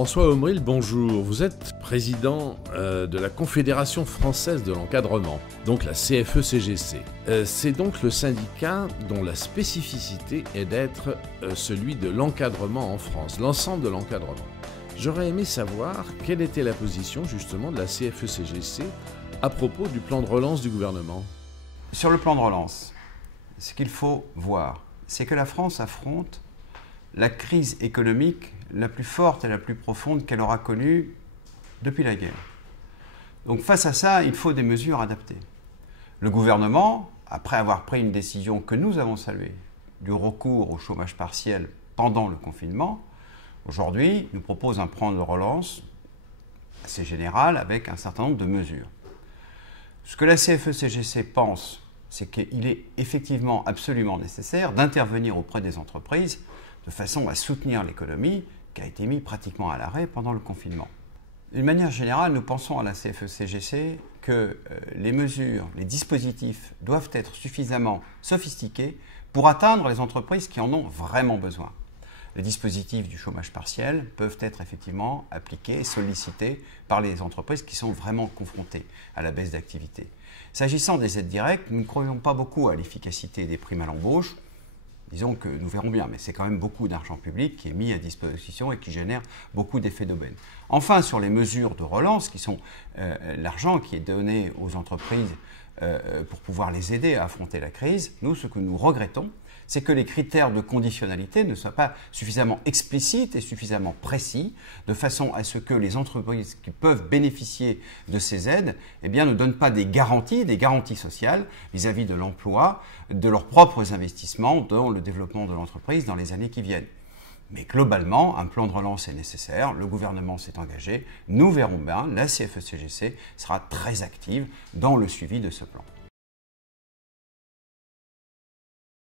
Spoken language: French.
François Omril, bonjour. Vous êtes président de la Confédération française de l'encadrement, donc la CFE-CGC. C'est donc le syndicat dont la spécificité est d'être celui de l'encadrement en France, l'ensemble de l'encadrement. J'aurais aimé savoir quelle était la position justement de la CFE-CGC à propos du plan de relance du gouvernement. Sur le plan de relance, ce qu'il faut voir, c'est que la France affronte la crise économique la plus forte et la plus profonde qu'elle aura connue depuis la guerre. Donc face à ça, il faut des mesures adaptées. Le gouvernement, après avoir pris une décision que nous avons saluée, du recours au chômage partiel pendant le confinement, aujourd'hui nous propose un plan de relance assez général avec un certain nombre de mesures. Ce que la CFE-CGC pense, c'est qu'il est effectivement absolument nécessaire d'intervenir auprès des entreprises de façon à soutenir l'économie qui a été mise pratiquement à l'arrêt pendant le confinement. D'une manière générale, nous pensons à la CFE-CGC que les mesures, les dispositifs doivent être suffisamment sophistiqués pour atteindre les entreprises qui en ont vraiment besoin. Les dispositifs du chômage partiel peuvent être effectivement appliqués et sollicités par les entreprises qui sont vraiment confrontées à la baisse d'activité. S'agissant des aides directes, nous ne croyons pas beaucoup à l'efficacité des primes à l'embauche. Disons que nous verrons bien, mais c'est quand même beaucoup d'argent public qui est mis à disposition et qui génère beaucoup d'effets d'aubaine. Enfin, sur les mesures de relance, qui sont l'argent qui est donné aux entreprises pour pouvoir les aider à affronter la crise, nous, ce que nous regrettons, c'est que les critères de conditionnalité ne soient pas suffisamment explicites et suffisamment précis, de façon à ce que les entreprises qui peuvent bénéficier de ces aides ne donnent pas des garanties sociales vis-à-vis de l'emploi, de leurs propres investissements dans le développement de l'entreprise dans les années qui viennent. Mais globalement, un plan de relance est nécessaire, le gouvernement s'est engagé, nous verrons bien, la CFE-CGC sera très active dans le suivi de ce plan.